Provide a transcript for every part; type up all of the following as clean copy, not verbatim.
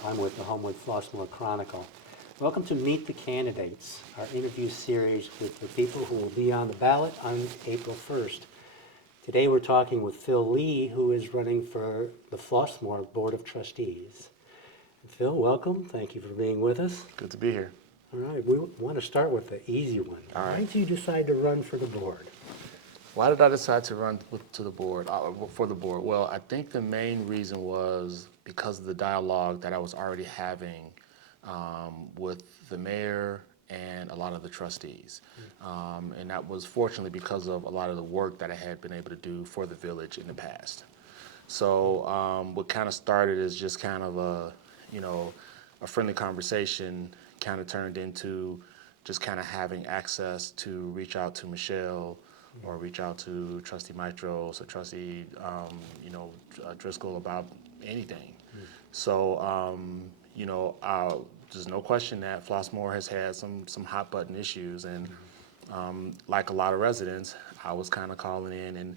Trump. I'm with the Homewood-Flossmoor Chronicle. Welcome to Meet the Candidates, our interview series with the people who will be on the ballot on April 1st. Today we're talking with Phil Lee, who is running for the Flossmoor Board of Trustees. Phil, welcome. Thank you for being with us. Good to be here. All right, we want to start with the easy one. All right. Why did you decide to run for the board? Why did I decide to run to the board, for the board? Well, I think the main reason was because of the dialogue that I was already having with the mayor and a lot of the trustees. And that was fortunately because of a lot of the work that I had been able to do for the village in the past. So what kind of started as just kind of a friendly conversation kind of turned into just kind of having access to reach out to Michelle or reach out to Trustee Mitros or Trustee, Driscoll about anything. So, there's no question that Flossmoor has had some hot button issues, and like a lot of residents, I was kind of calling in, and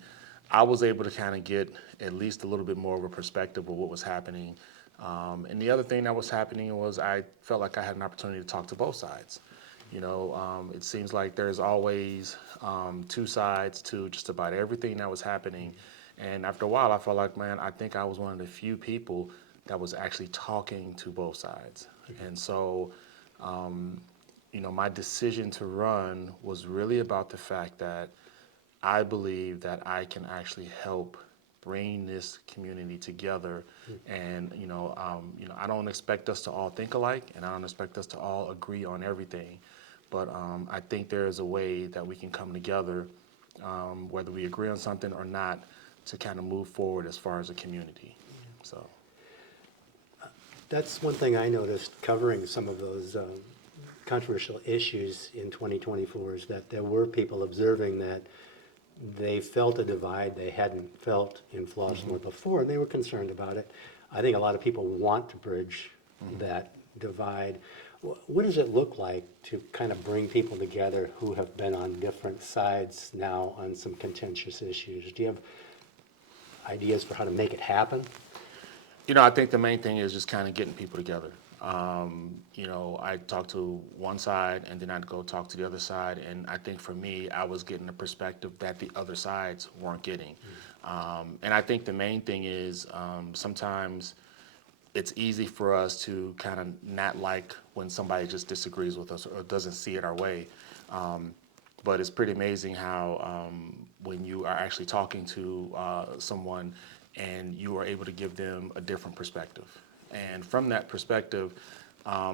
I was able to kind of get at least a little bit more of a perspective of what was happening. And the other thing that was happening was I felt like I had an opportunity to talk to both sides. It seems like there's always two sides to just about everything that was happening. And after a while, I felt like, man, I think I was one of the few people that was actually talking to both sides. And so, my decision to run was really about the fact that I believe that I can actually help bring this community together. And, I don't expect us to all think alike, and I don't expect us to all agree on everything. But I think there is a way that we can come together, whether we agree on something or not, to kind of move forward as far as a community. So That's one thing I noticed covering some of those controversial issues in 2024 is that there were people observing that they felt a divide they hadn't felt in Flossmoor before, and they were concerned about it. I think a lot of people want to bridge that divide. What does it look like to kind of bring people together who have been on different sides now on some contentious issues? Do you have ideas for how to make it happen? I think the main thing is just kind of getting people together. I talk to one side and then I'd go talk to the other side. And I think for me, I was getting a perspective that the other sides weren't getting. And I think the main thing is sometimes it's easy for us to kind of not like when somebody just disagrees with us or doesn't see it our way. But it's pretty amazing how when you are actually talking to someone and you are able to give them a different perspective. And from that perspective,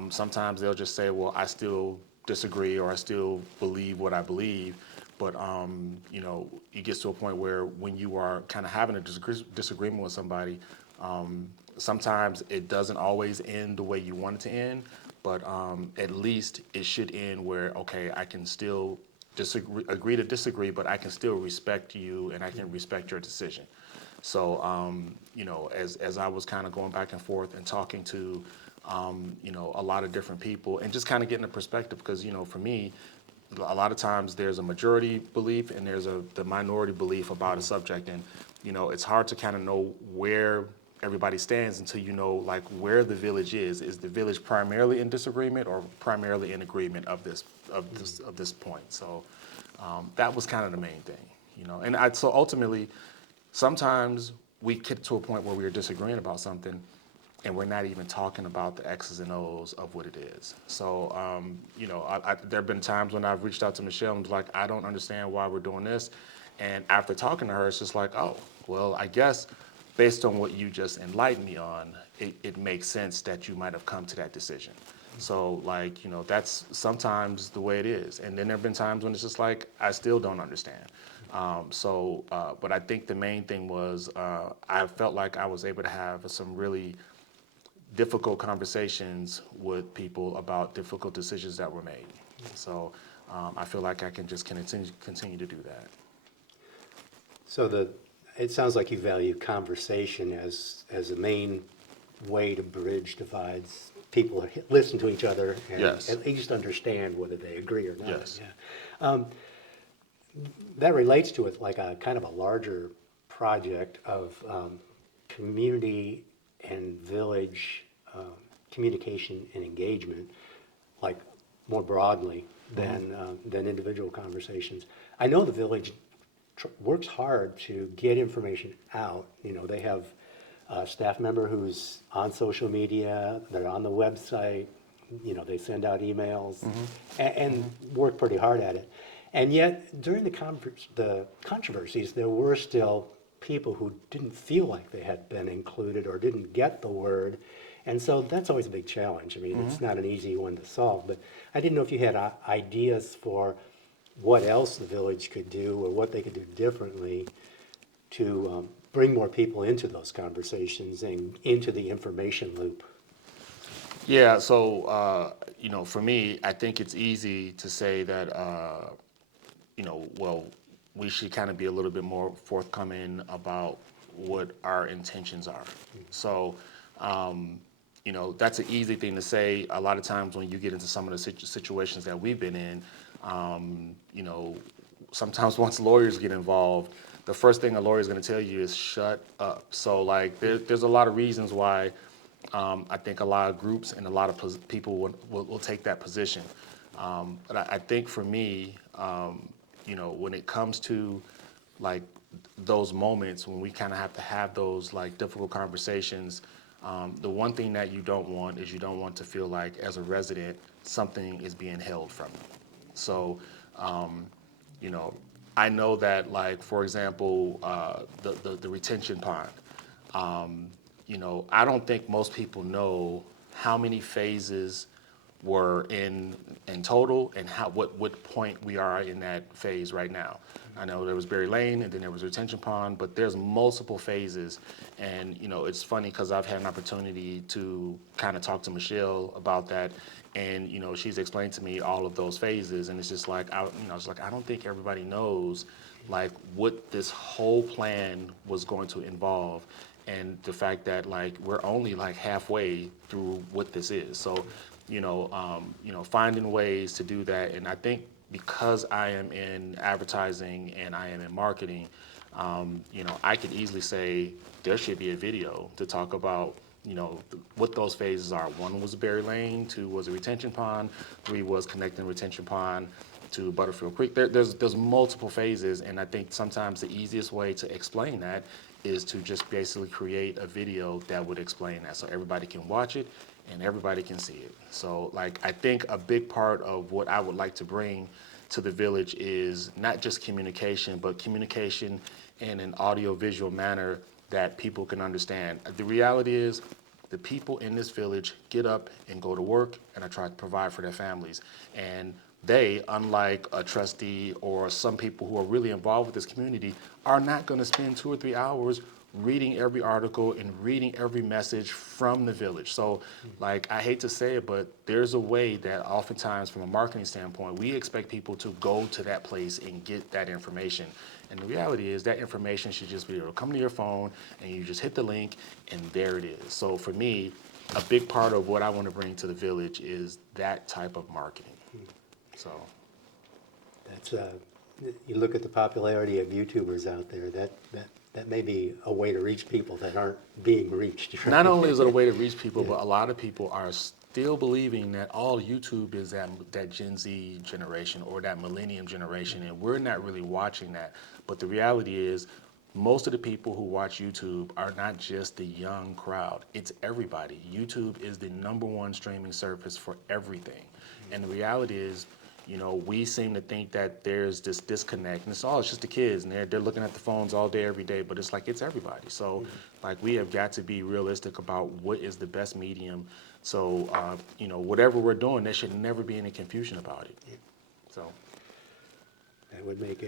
sometimes they'll just say, well, I still disagree or I still believe what I believe. But, it gets to a point where when you are kind of having a disagreement with somebody, sometimes it doesn't always end the way you want it to end, but at least it should end where, okay, I can still agree to disagree, but I can still respect you and I can respect your decision. So, as I was kind of going back and forth and talking to, a lot of different people and just kind of getting a perspective, because, for me, a lot of times there's a majority belief and there's the minority belief about a subject. And, it's hard to kind of know where everybody stands until you know, like, where the village is. Is the village primarily in disagreement or primarily in agreement of this point? So that was kind of the main thing, And so ultimately, sometimes we get to a point where we're disagreeing about something and we're not even talking about the X's and O's of what it is. So, there have been times when I've reached out to Michelle and was like, I don't understand why we're doing this. And after talking to her, it's just like, oh, well, I guess based on what you just enlightened me on, it makes sense that you might have come to that decision. So, that's sometimes the way it is. And then there have been times when it's just like, I still don't understand. But I think the main thing was I felt like I was able to have some really difficult conversations with people about difficult decisions that were made. So I feel like I can just continue to do that. So it sounds like you value conversation as a main way to bridge divides. People listen to each other and Yes. at least understand whether they agree or not. Yes. Yeah. That relates to it like a kind of a larger project of community and village communication and engagement, like more broadly than individual conversations. I know the village works hard to get information out. You know, they have a staff member who's on social media, they're on the website, you know, they send out emails and work pretty hard at it. And yet, during the controversies, there were still people who didn't feel like they had been included or didn't get the word. And so that's always a big challenge. I mean, it's not an easy one to solve, but I didn't know if you had ideas for what else the village could do or what they could do differently to bring more people into those conversations and into the information loop. Yeah, so, you know, for me, I think it's easy to say that, you know, well, we should kind of be a little bit more forthcoming about what our intentions are. So, you know, that's an easy thing to say. A lot of times when you get into some of the situations that we've been in, you know, sometimes once lawyers get involved, the first thing a lawyer is going to tell you is shut up. So, like, there's a lot of reasons why I think a lot of groups and a lot of people will take that position. But I think for me, you know, when it comes to like those moments when we kind of have to have those like difficult conversations, the one thing that you don't want is you don't want to feel like as a resident something is being held from you. So, you know, I know that like, for example, the retention pond, you know, I don't think most people know how many phases were in total and what point we are in that phase right now. I know there was Berry Lane and then there was retention pond, but there's multiple phases. And, you know, it's funny because I've had an opportunity to kind of talk to Michelle about that. And, you know, she's explained to me all of those phases. And it's just like, it's like, I don't think everybody knows like what this whole plan was going to involve. And the fact that like, we're only like halfway through what this is. So, you know, finding ways to do that. And I think because I am in advertising and I am in marketing, you know, I could easily say there should be a video to talk about, you know, what those phases are. 1 was Berry Lane, 2 was a retention pond, 3 was connecting retention pond to Butterfield Creek. There's multiple phases, and I think sometimes the easiest way to explain that is to just basically create a video that would explain that so everybody can watch it and everybody can see it. So like, I think a big part of what I would like to bring to the village is not just communication, but communication in an audio-visual manner that people can understand. The reality is the people in this village get up and go to work and I try to provide for their families. And they, unlike a trustee or some people who are really involved with this community, are not going to spend 2 or 3 hours reading every article and reading every message from the village. So like, I hate to say it, but there's a way that oftentimes from a marketing standpoint, we expect people to go to that place and get that information. And the reality is that information should just be able to come to your phone and you just hit the link and there it is. So for me, a big part of what I want to bring to the village is that type of marketing. So That's you look at the popularity of YouTubers out there. That may be a way to reach people that aren't being reached. Right? not only is it a way to reach people, but a lot of people are still believing that all YouTube is that Gen Z generation or that millennium generation, and we're not really watching that. But the reality is, most of the people who watch YouTube are not just the young crowd. It's everybody. YouTube is the #1 streaming service for everything. And the reality is, you know, we seem to think that there's this disconnect, and it's just the kids, and they're looking at the phones all day, every day, but it's like, it's everybody. So, like, we have got to be realistic about what is the best medium. So, you know, whatever we're doing, there should never be any confusion about it. So. That would make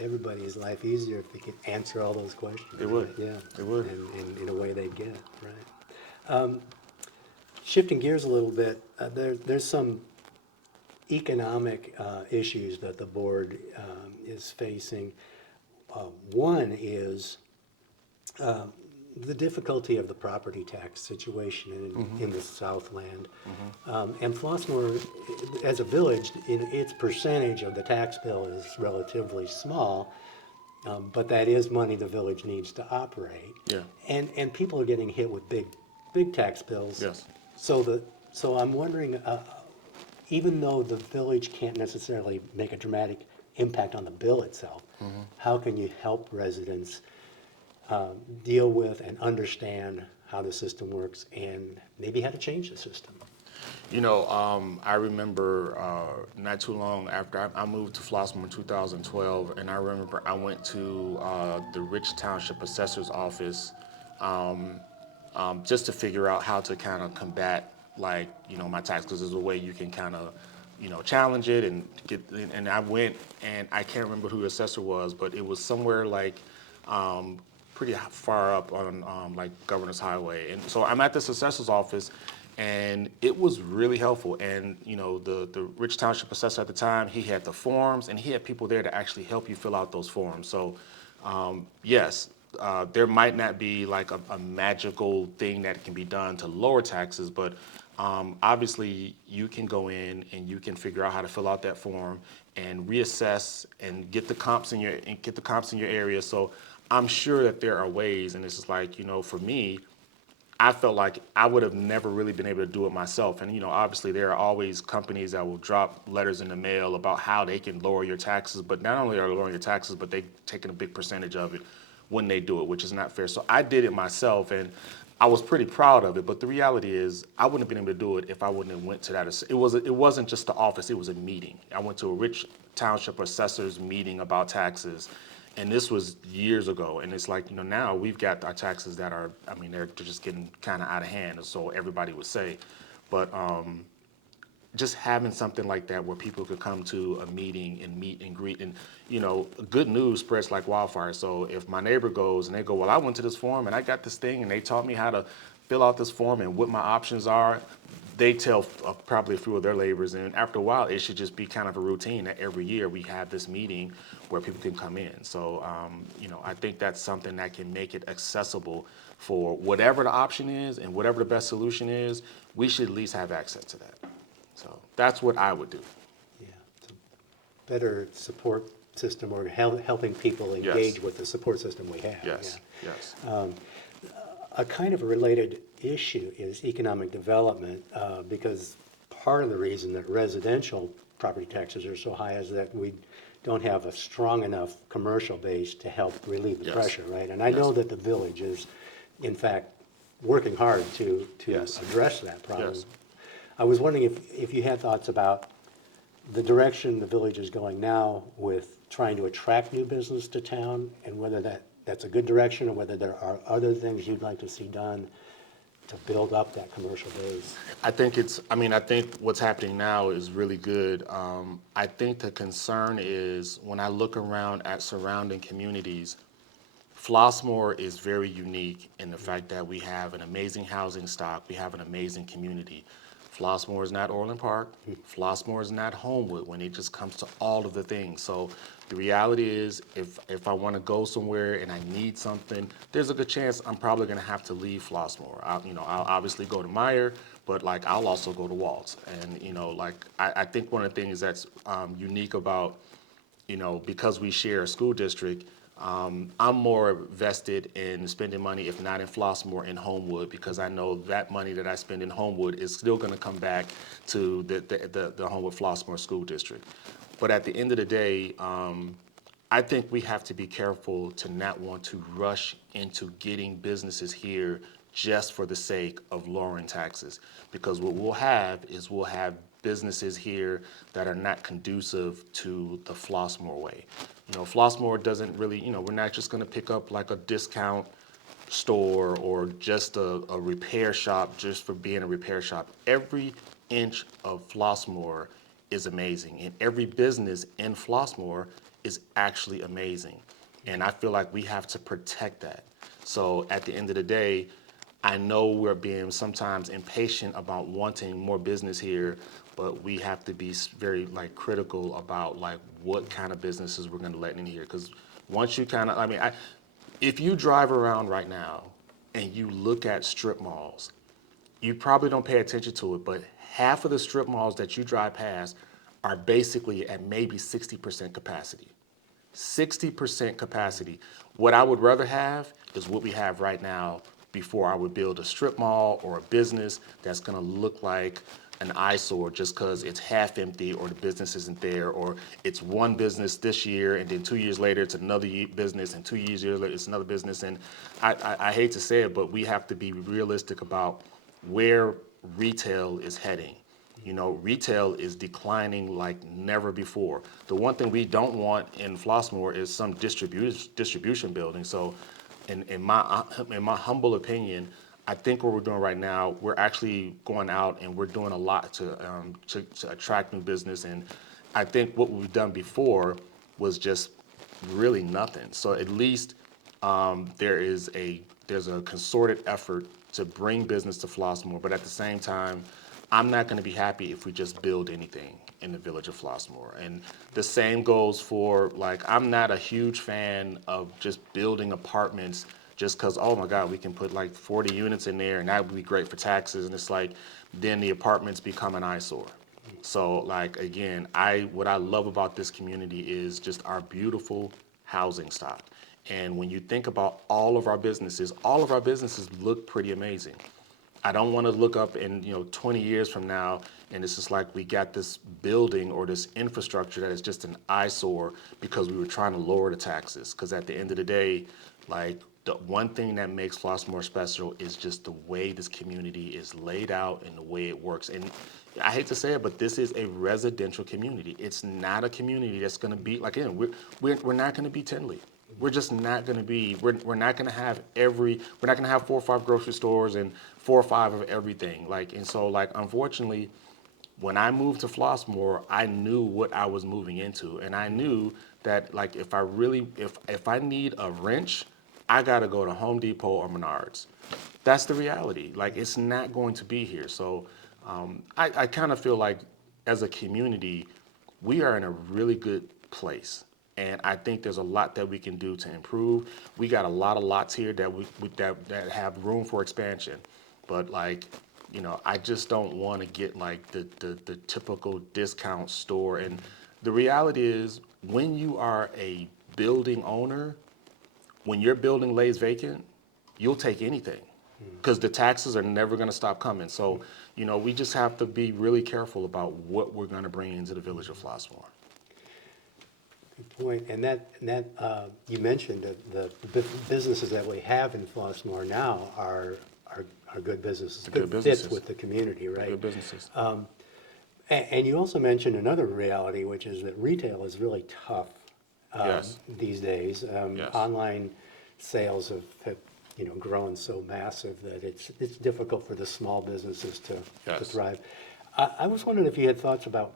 everybody's life easier if they could answer all those questions. It would. Right? Yeah. It would. And in a way they get it, right? Shifting gears a little bit, there's some economic issues that the board is facing. One is the difficulty of the property tax situation in the Southland. And Flossmoor, as a village, its percentage of the tax bill is relatively small, but that is money the village needs to operate. Yeah. And people are getting hit with big tax bills. Yes. So I'm wondering, even though the village can't necessarily make a dramatic impact on the bill itself, how can you help residents deal with and understand how the system works and maybe how to change the system? I remember not too long after I moved to Flossmoor in 2012, and I remember I went to the Rich Township Assessor's Office just to figure out how to kind of combat, like, my tax, because there's a way you can kind of, challenge it and get. And I went, and I can't remember who the assessor was, but it was somewhere like pretty far up on like Governor's Highway. And so I'm at this assessor's office, and it was really helpful. And the Rich Township assessor at the time, he had the forms, and he had people there to actually help you fill out those forms. So yes, there might not be like a magical thing that can be done to lower taxes, but obviously you can go in and you can figure out how to fill out that form and reassess and get the comps in your area. So I'm sure that there are ways, and this is like, for me, I felt like I would have never really been able to do it myself. And, obviously there are always companies that will drop letters in the mail about how they can lower your taxes, but not only are they lowering your taxes, but they're taking a big percentage of it when they do it, which is not fair. So I did it myself, and I was pretty proud of it. But the reality is I wouldn't have been able to do it if I wouldn't have went to that. It wasn't just the office, it was a meeting. I went to a Rich Township assessor's meeting about taxes. And this was years ago, and it's like, now we've got our taxes that are, I mean, they're just getting kind of out of hand, so everybody would say. But just having something like that where people could come to a meeting and meet and greet, and, good news spreads like wildfire. So if my neighbor goes and they go, well, I went to this forum and I got this thing and they taught me how to fill out this form and what my options are, they tell probably a few of their neighbors, and after a while, it should just be kind of a routine that every year we have this meeting where people can come in. So, I think that's something that can make it accessible for whatever the option is and whatever the best solution is. We should at least have access to that. So that's what I would do. Yeah, it's a better support system, or helping people Yes. engage with the support system we have. Yes. Yeah. Yes. A kind of a related issue is economic development, because part of the reason that residential property taxes are so high is that we don't have a strong enough commercial base to help relieve the Yes. pressure, right? And I know Yes. that the village is, in fact, working hard to Yes. address that problem. Yes. I was wondering if you had thoughts about the direction the village is going now with trying to attract new business to town, and whether that's a good direction, or whether there are other things you'd like to see done to build up that commercial base. I think what's happening now is really good. I think the concern is when I look around at surrounding communities, Flossmoor is very unique in the fact that we have an amazing housing stock, we have an amazing community. Flossmoor is not Orland Park, Flossmoor is not Homewood when it just comes to all of the things. So the reality is if I want to go somewhere and I need something, there's a good chance I'm probably going to have to leave Flossmoor. I'll obviously go to Meyer, but like I'll also go to Waltz. And I think one of the things that's unique about, because we share a school district, I'm more vested in spending money, if not in Flossmoor, in Homewood, because I know that money that I spend in Homewood is still going to come back to the Homewood-Flossmoor School District. But at the end of the day, I think we have to be careful to not want to rush into getting businesses here just for the sake of lowering taxes. Because what we'll have businesses here that are not conducive to the Flossmoor way. Flossmoor doesn't really, we're not just going to pick up like a discount store or just a repair shop just for being a repair shop. Every inch of Flossmoor is amazing, and every business in Flossmoor is actually amazing. And I feel like we have to protect that. So at the end of the day, I know we're being sometimes impatient about wanting more business here, but we have to be very critical about what kind of businesses we're going to let in here. Because once you if you drive around right now and you look at strip malls, you probably don't pay attention to it, but half of the strip malls that you drive past are basically at maybe 60% capacity. 60% capacity. What I would rather have is what we have right now before I would build a strip mall or a business that's gonna look like an eyesore just because it's half empty or the business isn't there, or it's one business this year and then 2 years later it's another business, and 2 years later it's another business. And I hate to say it, but we have to be realistic about where retail is heading. You know, retail is declining like never before. The one thing we don't want in Flossmoor is some distribution building. So in my humble opinion, I think what we're doing right now, we're actually going out and we're doing a lot to attract new business. And I think what we've done before was just really nothing. So at least there's a concerted effort to bring business to Flossmoor, but at the same time, I'm not going to be happy if we just build anything in the village of Flossmoor. And the same goes for, like, I'm not a huge fan of just building apartments just because, oh my God, we can put like 40 units in there and that would be great for taxes. And it's like, then the apartments become an eyesore. So, like, again, what I love about this community is just our beautiful housing stock. And when you think about all of our businesses look pretty amazing. I don't want to look up in 20 years from now and it's just like we got this building or this infrastructure that is just an eyesore because we were trying to lower the taxes. Because at the end of the day, like, the one thing that makes Flossmoor special is just the way this community is laid out and the way it works. And I hate to say it, but this is a residential community. It's not a community that's going to be like, again, we're not going to be Tinley. We're just not going to be. We're not going to have we're not going to have 4 or 5 grocery stores and 4 or 5 of everything. Like, and so, like, unfortunately, when I moved to Flossmoor, I knew what I was moving into, and I knew that, like, if I need a wrench, I got to go to Home Depot or Menards. That's the reality. Like, it's not going to be here. So I kind of feel like as a community, we are in a really good place. And I think there's a lot that we can do to improve. We got a lot of lots here that have room for expansion. But, like, I just don't want to get like the typical discount store. And the reality is, when you are a building owner, when your building lays vacant, you'll take anything because the taxes are never going to stop coming. So, we just have to be really careful about what we're going to bring into the village of Flossmoor. Good point. And that you mentioned that the businesses that we have in Flossmoor now are good businesses. Good businesses. Fits with the community, right? Good businesses. And you also mentioned another reality, which is that retail is really tough Yes. these days. Yes. Online sales have grown so massive that it's difficult for the small businesses to Yes. thrive. I was wondering if you had thoughts about,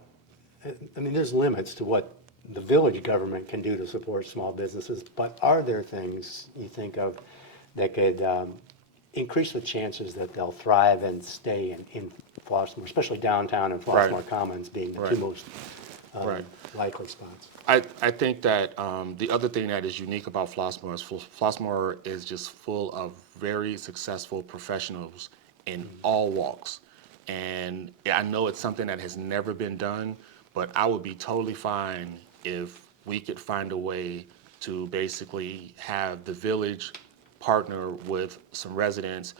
I mean, there's limits to what the village government can do to support small businesses, but are there things you think of that could increase the chances that they'll thrive and stay in Flossmoor, especially downtown and Flossmoor Right. Commons being the Right. two most Right. likely spots? I think that the other thing that is unique about Flossmoor is Flossmoor is just full of very successful professionals in all walks. And I know it's something that has never been done, but I would be totally fine if we could find a way to basically have the village partner with some residents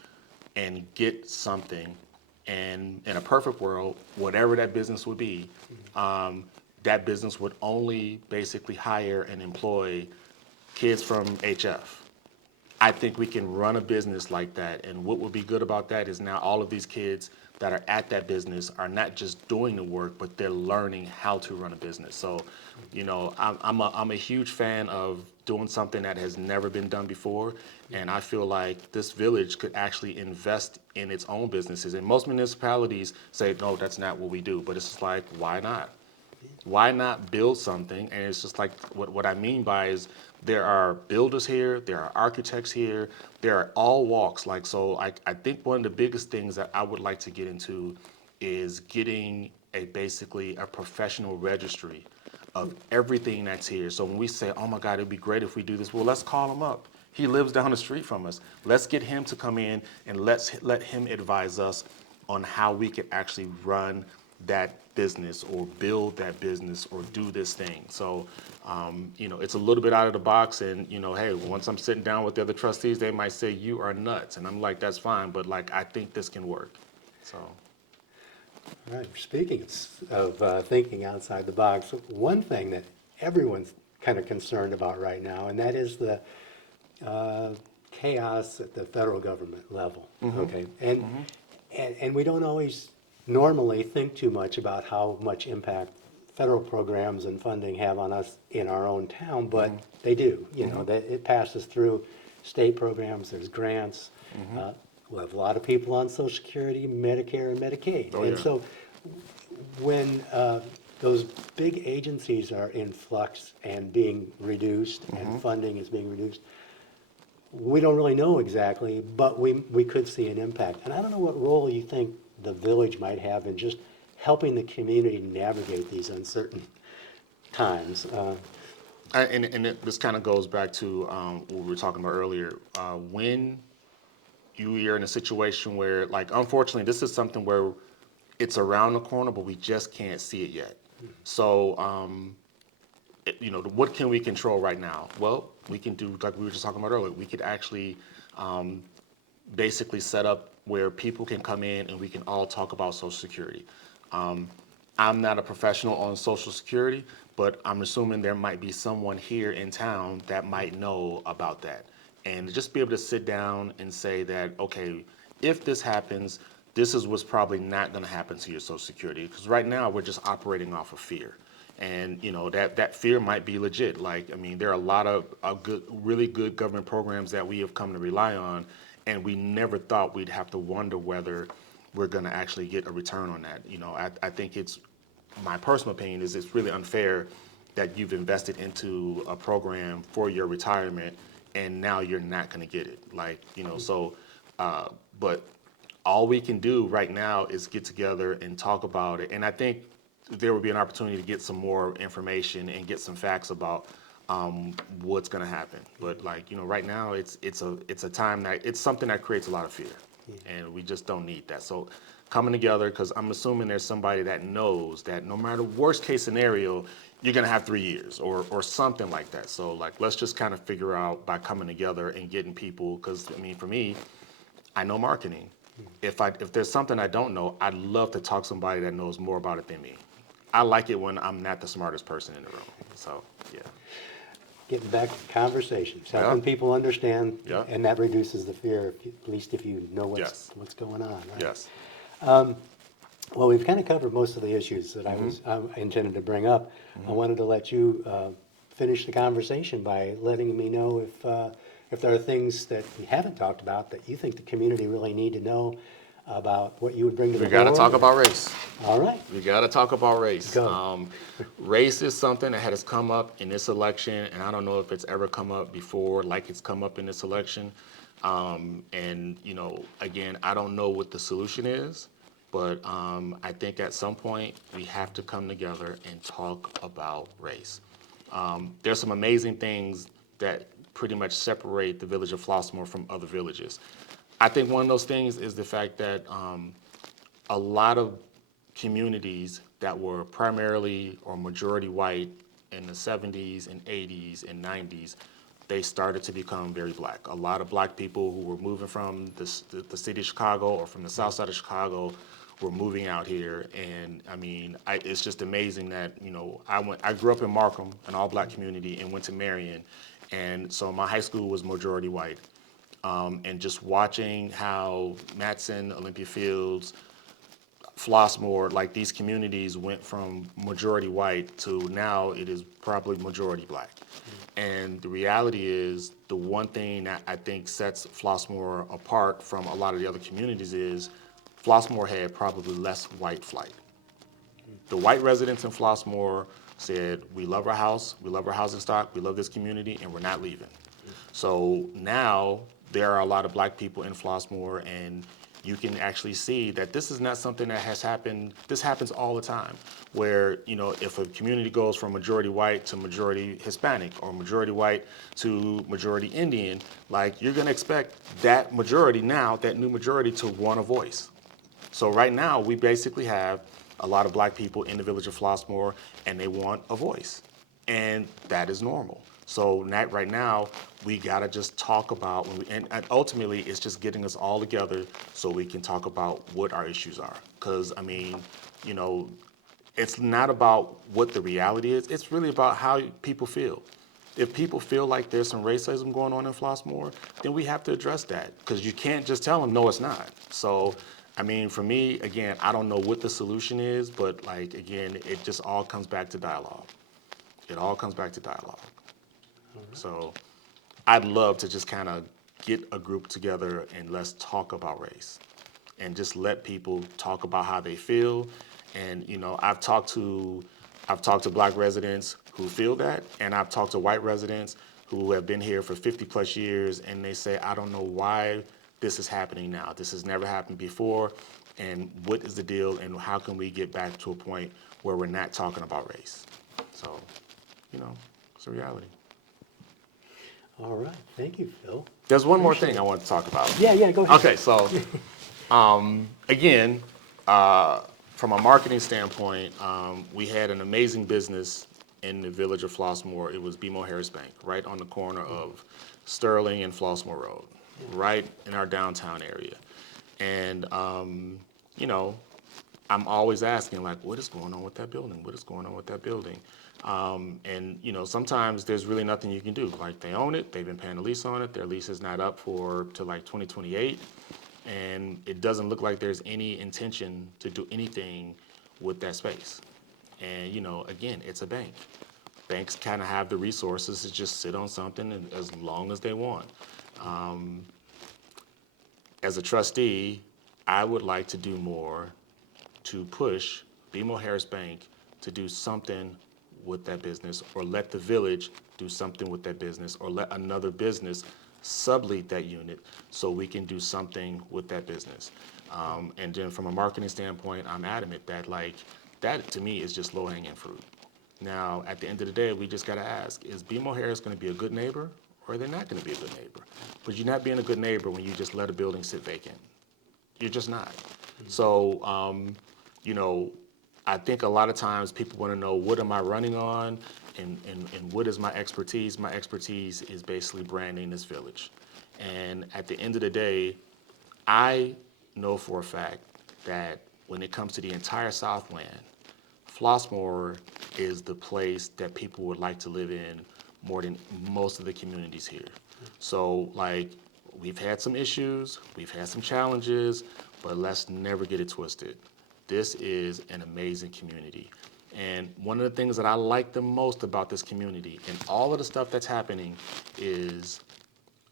and get something. And in a perfect world, whatever that business would be, that business would only basically hire and employ kids from HF. I think we can run a business like that. And what would be good about that is now all of these kids that are at that business are not just doing the work, but they're learning how to run a business. So, I'm a huge fan of doing something that has never been done before. And I feel like this village could actually invest in its own businesses. And most municipalities say, no, that's not what we do. But it's just like, why not? Why not build something? And it's just like, what I mean by is there are builders here, there are architects here, there are all walks. Like, so I think one of the biggest things that I would like to get into is getting basically a professional registry of everything that's here. So when we say, oh my God, it'd be great if we do this, well, let's call him up. He lives down the street from us. Let's get him to come in and let him advise us on how we could actually run that business or build that business or do this thing. So, it's a little bit out of the box, and hey, once I'm sitting down with the other trustees, they might say you are nuts, and I'm like, that's fine, but like I think this can work. So. All right, speaking of thinking outside the box, one thing that everyone's kind of concerned about right now, and that is the chaos at the federal government level. Okay, and we don't always normally think too much about how much impact federal programs and funding have on us in our own town, but they do. It passes through state programs. There's grants. We have a lot of people on Social Security, Medicare, and Medicaid. Oh, and yeah. so when those big agencies are in flux and being reduced and funding is being reduced, we don't really know exactly, but we could see an impact. And I don't know what role you think the village might have in just helping the community navigate these uncertain times. This kind of goes back to what we were talking about earlier. When you're in a situation where, like, unfortunately, this is something where it's around the corner, but we just can't see it yet. So, what can we control right now? Well, we can do, like we were just talking about earlier, we could actually basically set up where people can come in and we can all talk about Social Security. I'm not a professional on Social Security, but I'm assuming there might be someone here in town that might know about that. And just be able to sit down and say that, okay, if this happens, this is what's probably not going to happen to your Social Security. Because right now we're just operating off of fear. And that fear might be legit. Like, I mean, there are a lot of really good government programs that we have come to rely on, and we never thought we'd have to wonder whether we're going to actually get a return on that. I think my personal opinion is it's really unfair that you've invested into a program for your retirement and now you're not going to get it. But all we can do right now is get together and talk about it. And I think there would be an opportunity to get some more information and get some facts about what's going to happen. But right now it's a time that it's something that creates a lot of fear, and we just don't need that. So coming together, because I'm assuming there's somebody that knows that no matter worst case scenario, you're going to have 3 years or something like that. So let's just kind of figure out by coming together and getting people, because I mean, for me, I know marketing. If there's something I don't know, I'd love to talk to somebody that knows more about it than me. I like it when I'm not the smartest person in the room. So, yeah. Getting back to conversations, helping people understand, and that reduces the fear, at least if you know what's going on. Right? Yes. Well, we've kind of covered most of the issues that I intended to bring up. I wanted to let you finish the conversation by letting me know if there are things that we haven't talked about that you think the community really need to know about what you would bring to the board. We got to talk about race. All right. We got to talk about race. Go. Race is something that has come up in this election, and I don't know if it's ever come up before like it's come up in this election. Again, I don't know what the solution is, but I think at some point we have to come together and talk about race. There's some amazing things that pretty much separate the village of Flossmoor from other villages. I think one of those things is the fact that a lot of communities that were primarily or majority white in the 70s and 80s and 90s, they started to become very black. A lot of black people who were moving from the city of Chicago or from the south side of Chicago were moving out here. And I mean, it's just amazing that, I grew up in Markham, an all black community, and went to Marion. And so my high school was majority white. And just watching how Matson, Olympia Fields, Flossmoor, like these communities went from majority white to now it is probably majority black. And the reality is the one thing that I think sets Flossmoor apart from a lot of the other communities is Flossmoor had probably less white flight. The white residents in Flossmoor said, we love our house, we love our housing stock, we love this community, and we're not leaving. So now there are a lot of black people in Flossmoor, and you can actually see that this is not something that has happened. This happens all the time, where if a community goes from majority white to majority Hispanic or majority white to majority Indian, you're going to expect that majority now, that new majority, to want a voice. So right now we basically have a lot of black people in the village of Flossmoor, and they want a voice. And that is normal. So right now, we gotta just talk about, and ultimately, it's just getting us all together so we can talk about what our issues are. Because, I mean, you know, it's not about what the reality is, it's really about how people feel. If people feel like there's some racism going on in Flossmoor, then we have to address that, because you can't just tell them, no, it's not. So, I mean, for me, again, I don't know what the solution is, but like, again, it just all comes back to dialogue. It all comes back to dialogue. So I'd love to just kind of get a group together and let's talk about race and just let people talk about how they feel. And, you know, I've talked to black residents who feel that, and I've talked to white residents who have been here for 50 plus years, and they say, I don't know why this is happening now. This has never happened before, and what is the deal, and how can we get back to a point where we're not talking about race? So, you know, it's a reality. All right, thank you, Phil. There's one more thing I want to talk about. Yeah, go ahead. Okay, so again, from a marketing standpoint, we had an amazing business in the village of Flossmoor. It was BMO Harris Bank, right on the corner of Sterling and Flossmoor Road, right in our downtown area. And, you know, I'm always asking, like, what is going on with that building? What is going on with that building? And, you know, sometimes there's really nothing you can do. Like, they own it, they've been paying a lease on it, their lease is not up to like 2028. And it doesn't look like there's any intention to do anything with that space. And, you know, again, it's a bank. Banks kind of have the resources to just sit on something as long as they want. As a trustee, I would like to do more to push BMO Harris Bank to do something with that business, or let the village do something with that business, or let another business sublease that unit so we can do something with that business. And then from a marketing standpoint, I'm adamant that, like, that to me is just low-hanging fruit. Now, at the end of the day, we just got to ask, is BMO Harris going to be a good neighbor, or are they not going to be a good neighbor? But you're not being a good neighbor when you just let a building sit vacant. You're just not. So, you know, I think a lot of times people want to know, what am I running on, and what is my expertise? My expertise is basically branding this village. And at the end of the day, I know for a fact that when it comes to the entire Southland, Flossmoor is the place that people would like to live in more than most of the communities here. So, like, we've had some issues, we've had some challenges, but let's never get it twisted. This is an amazing community. And one of the things that I like the most about this community and all of the stuff that's happening is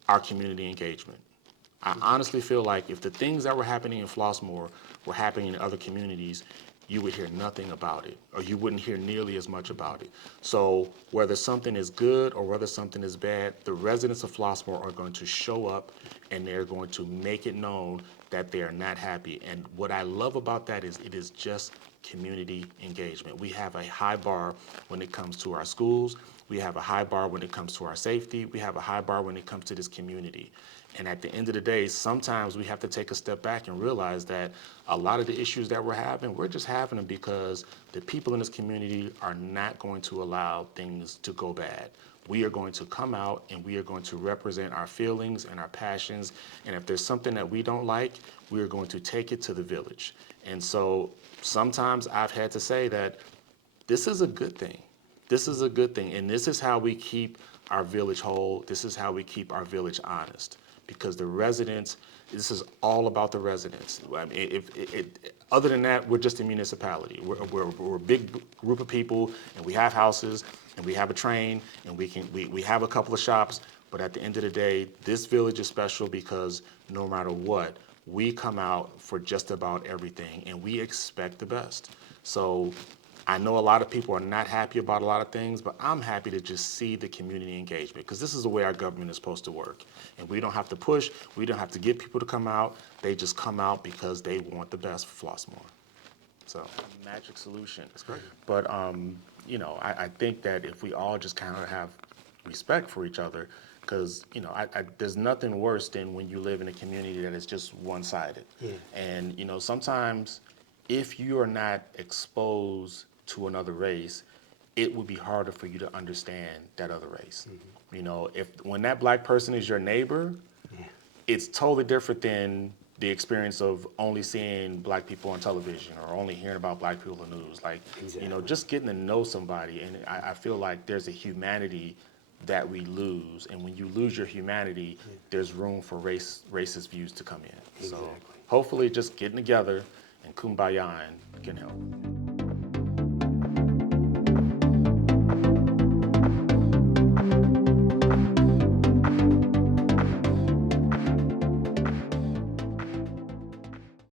our community engagement. I honestly feel like if the things that were happening in Flossmoor were happening in other communities, you would hear nothing about it, or you wouldn't hear nearly as much about it. So whether something is good or whether something is bad, the residents of Flossmoor are going to show up and they're going to make it known that they are not happy. And what I love about that is it is just community engagement. We have a high bar when it comes to our schools. We have a high bar when it comes to our safety. We have a high bar when it comes to this community. And at the end of the day, sometimes we have to take a step back and realize that a lot of the issues that we're having, we're just having them because the people in this community are not going to allow things to go bad. We are going to come out and we are going to represent our feelings and our passions. And if there's something that we don't like, we are going to take it to the village. And so sometimes I've had to say that this is a good thing. This is a good thing. And this is how we keep our village whole. This is how we keep our village honest. Because the residents, this is all about the residents. I mean, other than that, we're just a municipality. We're a big group of people, and we have houses, and we have a train, and we have a couple of shops. But at the end of the day, this village is special because no matter what, we come out for just about everything, and we expect the best. So I know a lot of people are not happy about a lot of things, but I'm happy to just see the community engagement, because this is the way our government is supposed to work. And we don't have to push, we don't have to get people to come out. They just come out because they want the best for Flossmoor. So, magic solution. That's great. But, you know, I think that if we all just kind of have respect for each other, because, you know, there's nothing worse than when you live in a community that is just one-sided. Yeah. And, you know, sometimes if you are not exposed to another race, it would be harder for you to understand that other race. You know, if when that black person is your neighbor, it's totally different than the experience of only seeing black people on television or only hearing about black people in the news. Like, you know, Exactly. just getting to know somebody. And I feel like there's a humanity that we lose. And when you lose your humanity, there's room for racist views to come in. So Exactly. hopefully just getting together and kumbaya can help.